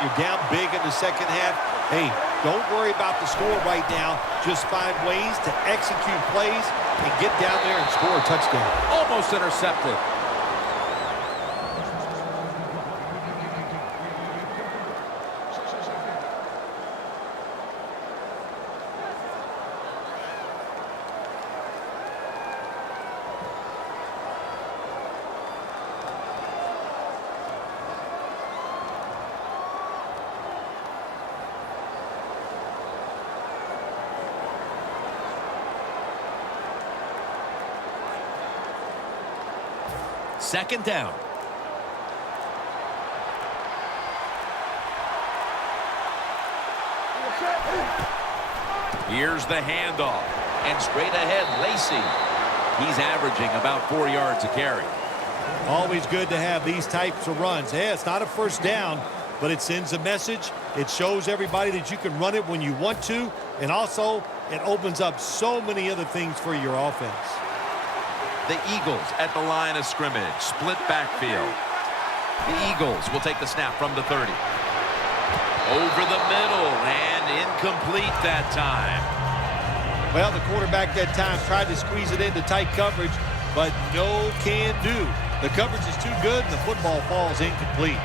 You're down big in the second half. Hey, don't worry about the score right now. Just find ways to execute plays and get down there and score a touchdown. Almost intercepted. Second down. Here's the handoff. And straight ahead, Lacey. He's averaging about 4 yards a carry. Always good to have these types of runs. Yeah, it's not a first down, but it sends a message. It shows everybody that you can run it when you want to. And also, it opens up so many other things for your offense. The Eagles at the line of scrimmage. Split backfield. The Eagles will take the snap from the 30. Over the middle and incomplete that time. Well, the quarterback that time tried to squeeze it into tight coverage, but no can do. The coverage is too good and the football falls incomplete.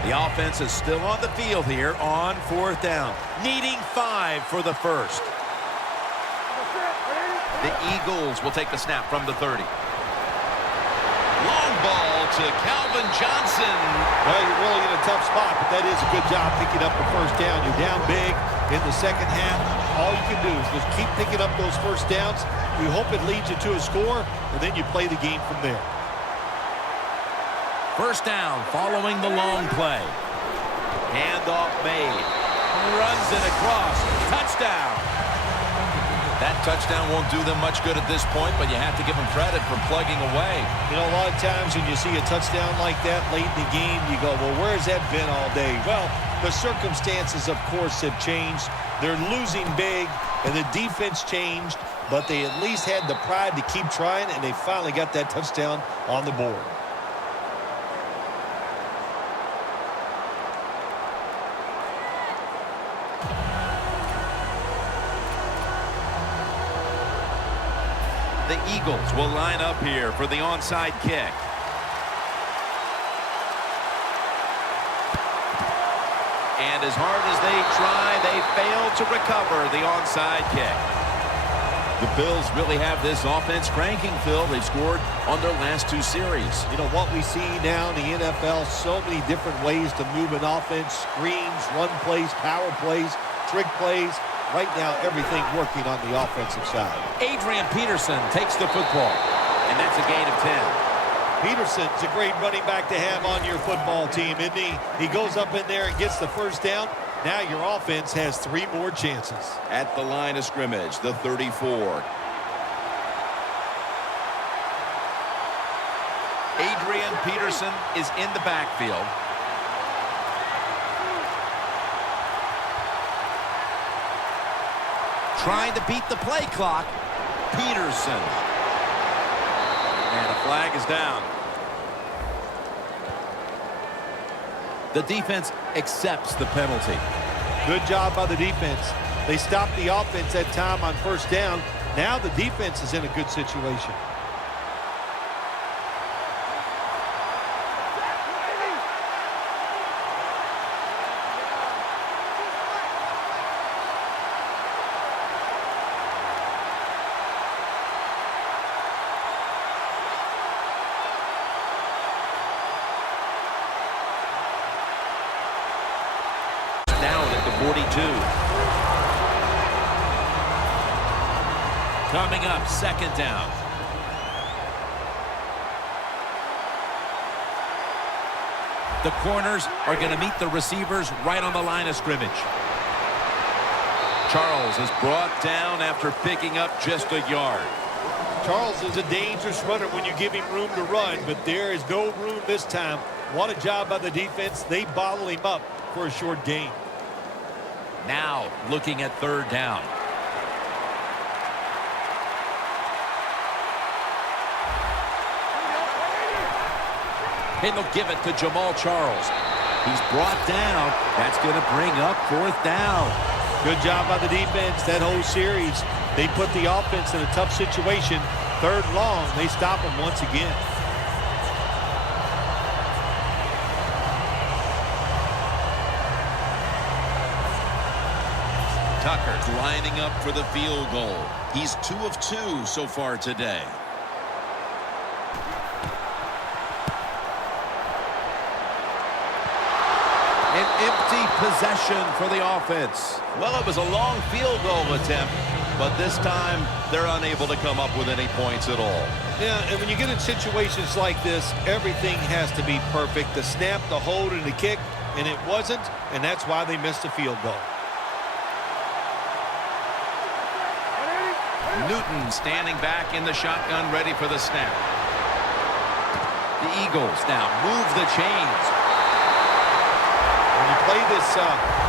The offense is still on the field here on fourth down. Needing 5 for the first. The Eagles will take the snap from the 30. Long ball to Calvin Johnson. Well, you're really in a tough spot, but that is a good job picking up the first down. You're down big in the second half. All you can do is just keep picking up those first downs. You hope it leads you to a score, and then you play the game from there. First down following the long play. Handoff made. Runs it across. Touchdown. That touchdown won't do them much good at this point, but you have to give them credit for plugging away. You know, a lot of times when you see a touchdown like that late in the game, you go, well, where's that been all day? Well, the circumstances, of course, have changed. They're losing big, and the defense changed, but they at least had the pride to keep trying, and they finally got that touchdown on the board. The Eagles will line up here for the onside kick. And as hard as they try, they fail to recover the onside kick. The Bills really have this offense cranking, Phil. They've scored on their last 2 series. You know, what we see now in the NFL, so many different ways to move an offense. Screens, run plays, power plays, trick plays. Right now, everything working on the offensive side. Adrian Peterson takes the football, and that's a gain of 10. Peterson's a great running back to have on your football team, isn't he? He goes up in there and gets the first down. Now your offense has 3 more chances. At the line of scrimmage, the 34. Adrian Peterson is in the backfield. Trying to beat the play clock. Peterson. And a flag is down. The defense accepts the penalty. Good job by the defense. They stopped the offense that time on first down. Now the defense is in a good situation. Down at the 42. Coming up, second down. The corners are going to meet the receivers right on the line of scrimmage. Charles is brought down after picking up just a yard. Charles is a dangerous runner when you give him room to run, but there is no room this time. What a job by the defense. They bottle him up for a short gain. Now looking at third down. And they'll give it to Jamal Charles. He's brought down. That's going to bring up 4th down. Good job by the defense that whole series. They put the offense in a tough situation. 3rd and long, they stop them once again. Tucker's lining up for the field goal. He's 2 of 2 so far today. An empty possession for the offense. Well, it was a long field goal attempt, but this time they're unable to come up with any points at all. Yeah, and when you get in situations like this, everything has to be perfect. The snap, the hold, and the kick, and it wasn't, and that's why they missed the field goal. Newton standing back in the shotgun, ready for the snap. The Eagles now move the chains. When you play this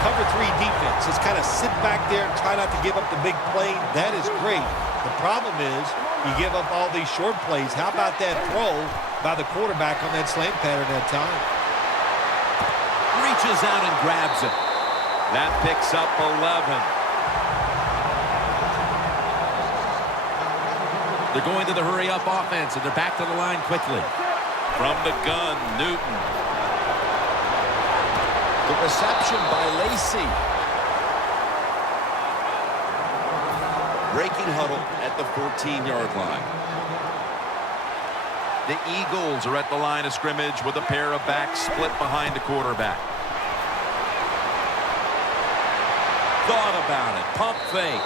cover 3 defense, just kind of sit back there and try not to give up the big play. That is great. The problem is you give up all these short plays. How about that throw by the quarterback on that slant pattern that time? Reaches out and grabs it. That picks up 11. They're going to the hurry-up offense, and they're back to the line quickly. From the gun, Newton. The reception by Lacy. Breaking huddle at the 14-yard line. The Eagles are at the line of scrimmage with a pair of backs split behind the quarterback. Thought about it. Pump fake.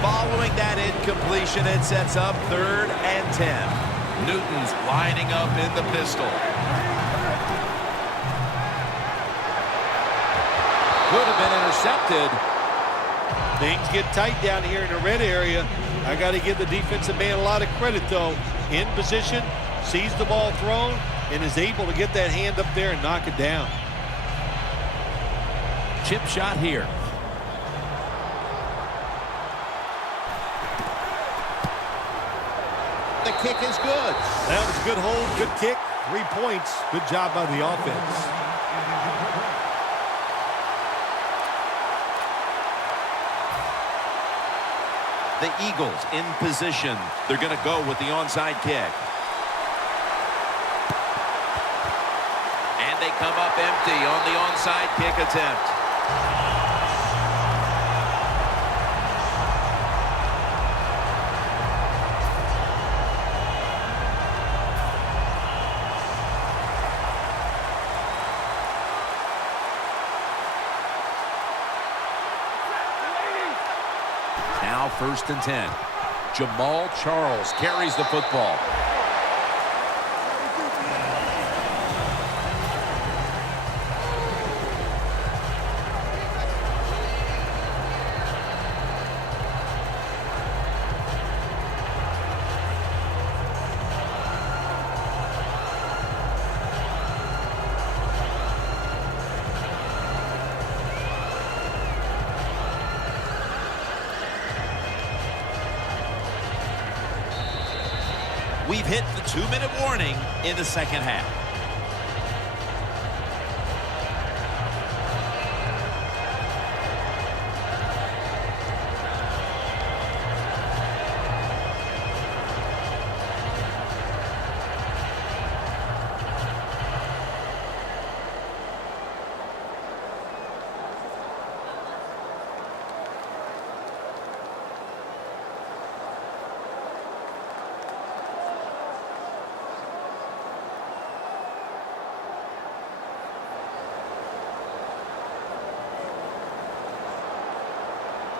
Following that incompletion, it sets up 3rd and 10. Newton's lining up in the pistol. Could have been intercepted. Things get tight down here in the red area. I got to give the defensive man a lot of credit, though. In position, sees the ball thrown, and is able to get that hand up there and knock it down. Chip shot here. The kick is good. That was a good hold, good kick, 3 points. Good job by the offense. The Eagles in position. They're going to go with the onside kick. And they come up empty on the onside kick attempt. Now 1st and 10. Jamal Charles carries the football. We've hit the 2-minute warning in the 2nd half.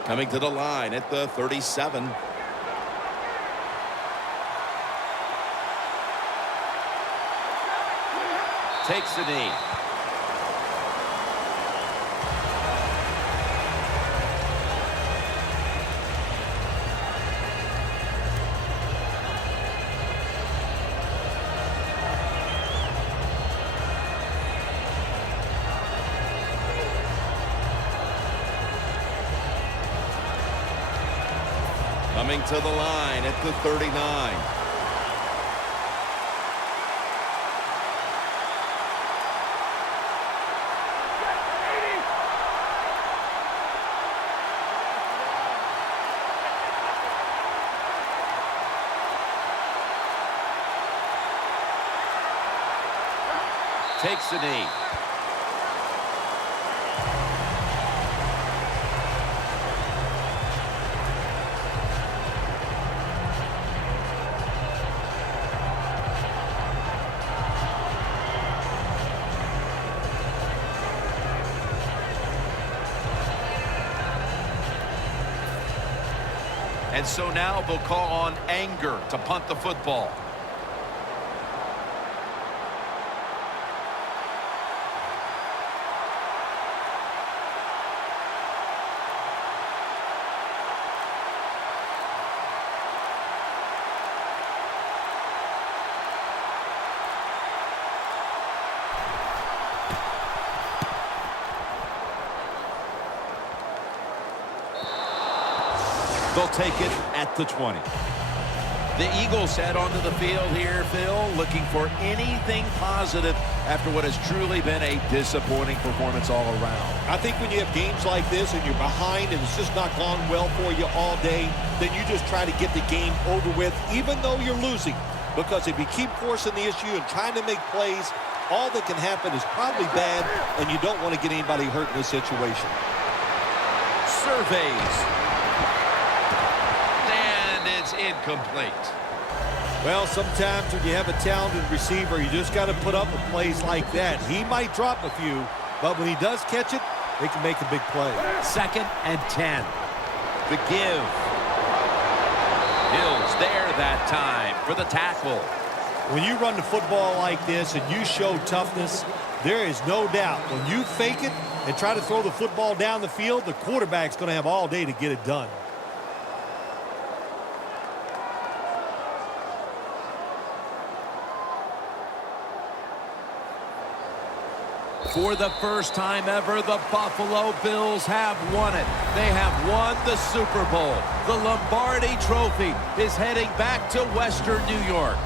Coming to the line at the 37. Takes the knee. Coming to the line at the 39. Takes the knee. And so now they'll call on anger to punt the football. They'll take it at the 20. The Eagles head onto the field here, Phil, looking for anything positive after what has truly been a disappointing performance all around. I think when you have games like this and you're behind and it's just not gone well for you all day, then you just try to get the game over with, even though you're losing. Because if you keep forcing the issue and trying to make plays, all that can happen is probably bad, and you don't want to get anybody hurt in this situation. Surveys. It's incomplete. Well, sometimes when you have a talented receiver, you just got to put up with plays like that. He might drop a few, but when he does catch it, they can make a big play. 2nd and 10. The give. Hill's there that time for the tackle. When you run the football like this and you show toughness, there is no doubt when you fake it and try to throw the football down the field, the quarterback's going to have all day to get it done. For the first time ever, the Buffalo Bills have won it. They have won the Super Bowl. The Lombardi Trophy is heading back to Western New York.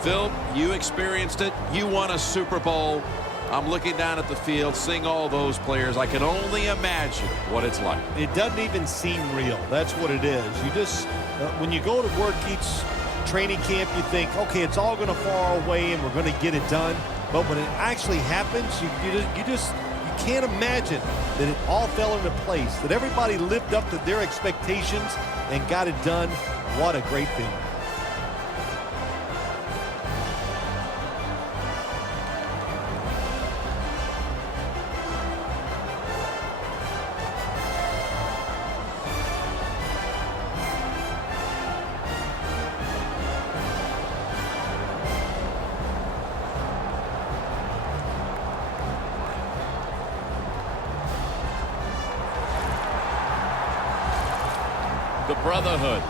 Phil, you experienced it. You won a Super Bowl. I'm looking down at the field, seeing all those players. I can only imagine what it's like. It doesn't even seem real. That's what it is. You just, when you go to work each training camp, you think, okay, it's all going to fall away and we're going to get it done. But when it actually happens, you can't imagine that it all fell into place, that everybody lived up to their expectations and got it done. What a great thing. The brotherhood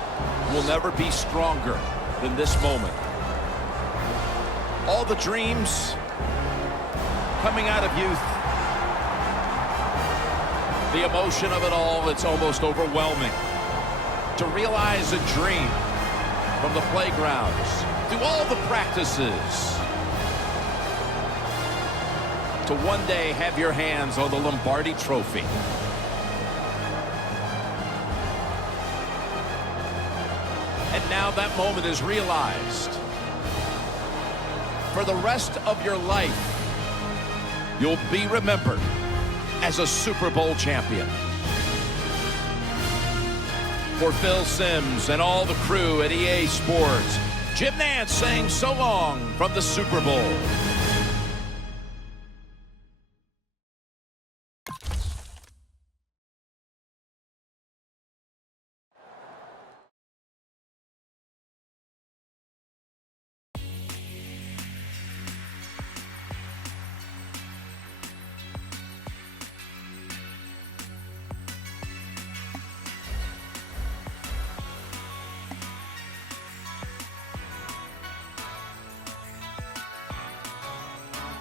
will never be stronger than this moment. All the dreams coming out of youth. The emotion of it all, it's almost overwhelming. To realize a dream from the playgrounds, through all the practices, to one day have your hands on the Lombardi Trophy. And now that moment is realized. For the rest of your life, you'll be remembered as a Super Bowl champion. For Phil Simms and all the crew at EA Sports, Jim Nantz saying so long from the Super Bowl.